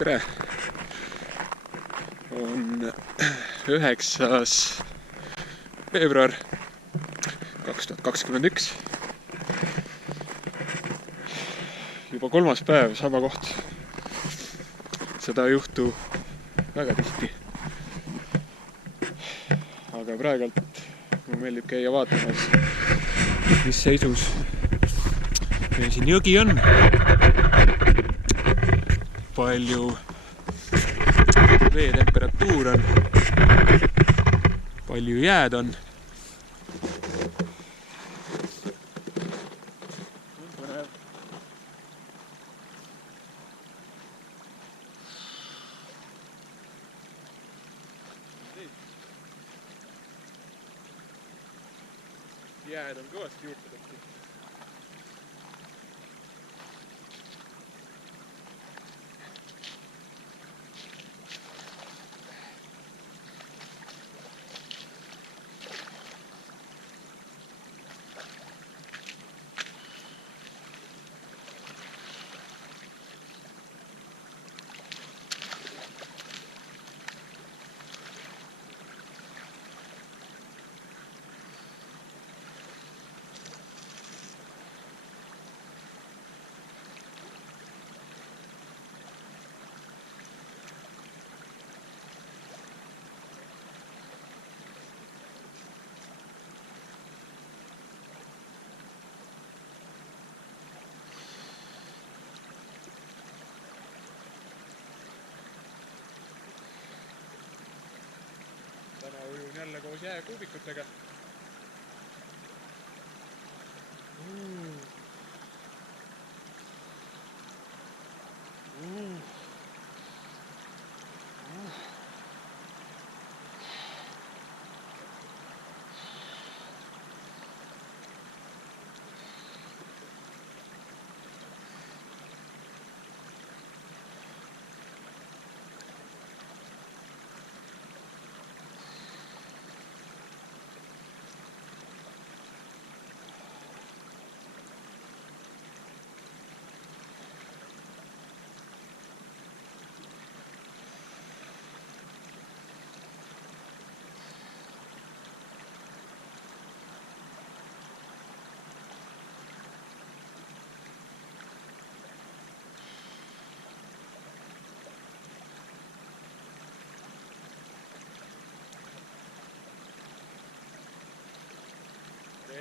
tere! On 9. veebruar 2021. Juba 3. päev, sama koht. Seda ei juhtu väga tihti. Aga praegult mulle meeldib käia vaatamas, mis seisus meil siin jõgi on. Palju vee temperatuur on, palju jääd on. Jääd on kõvasti juurde tehtud. Täna ujun jälle koos jääkuubikutega.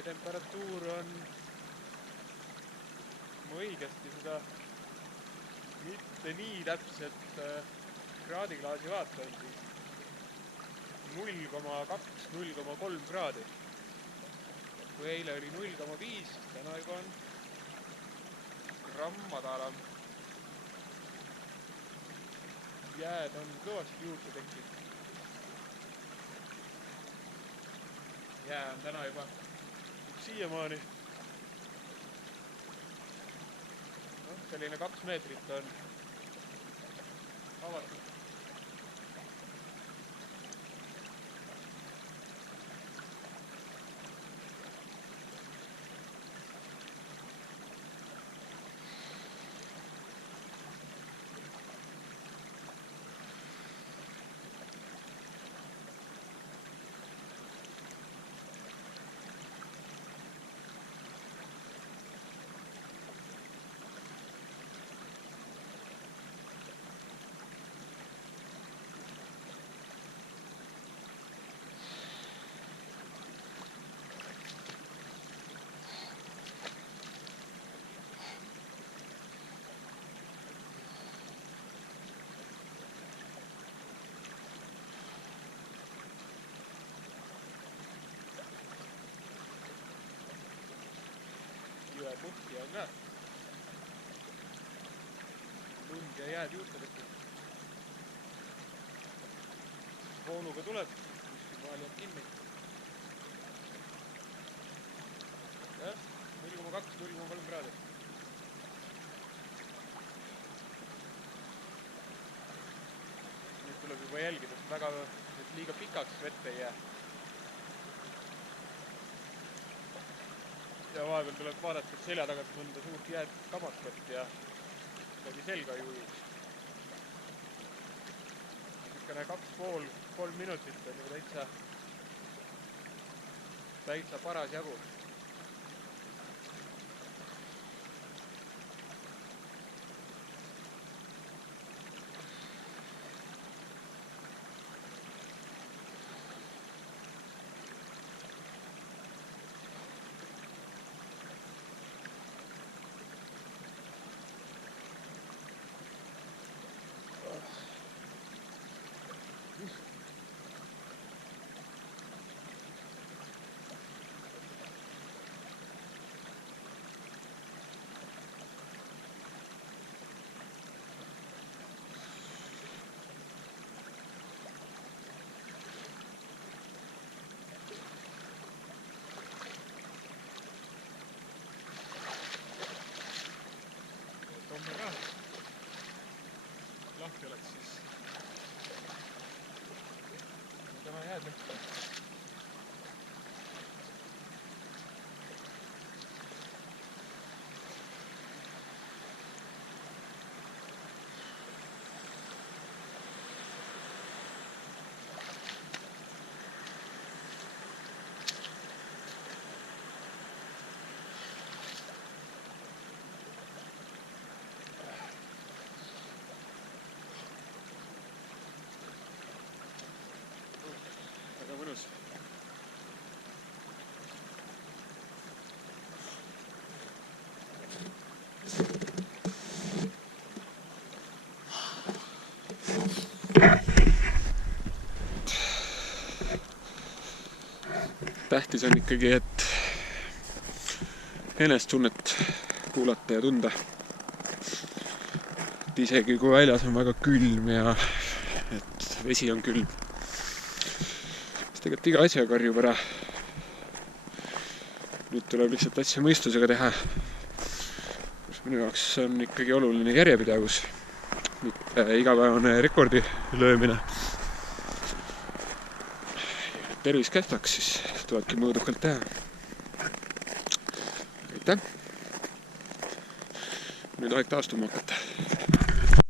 Temperatuur on, ma õigesti seda mitte nii täpselt kraadiklaasi vaatan, siis 0,2–0,3 kraadi. Kui eile oli 0,5, täna juba on gramm madalam. Jääd on kõvasti juurde tekkinud. Jää on täna juba siiamaani. Selline 2 meetrit on avatud. Puhti on ka. Lund ja jääd juurde tehtud. Voonuga tuleb, maal jääb kinni. Jah, 0,2–0,3 kraadi. Nüüd tuleb juba jälgida, et väga liiga pikaks vette ei jää. Ja vahepeal tuleb vaadata, et selja tagant mõnda suurt jääd kamakat ja selga ei ujuks. niisugune 2,5–3 minutit on ju täitsa paras jagu. Homme ka lahti oleks, siis täna jääd lõhta. Väga mõnus. Tähtis on ikkagi, et enestunnet kuulata ja tunda. Et isegi kui väljas on väga külm ja et vesi on külm, siis tegelikult iga asja karjub ära. Nüüd tuleb lihtsalt asja mõistusega teha. Minu jaoks on ikkagi oluline järjepidevus, mitte igapäevane rekordi löömine. Tervis kestaks, siis tulebki mõõdukalt teha. Aitäh! Nüüd aeg taastuma hakata.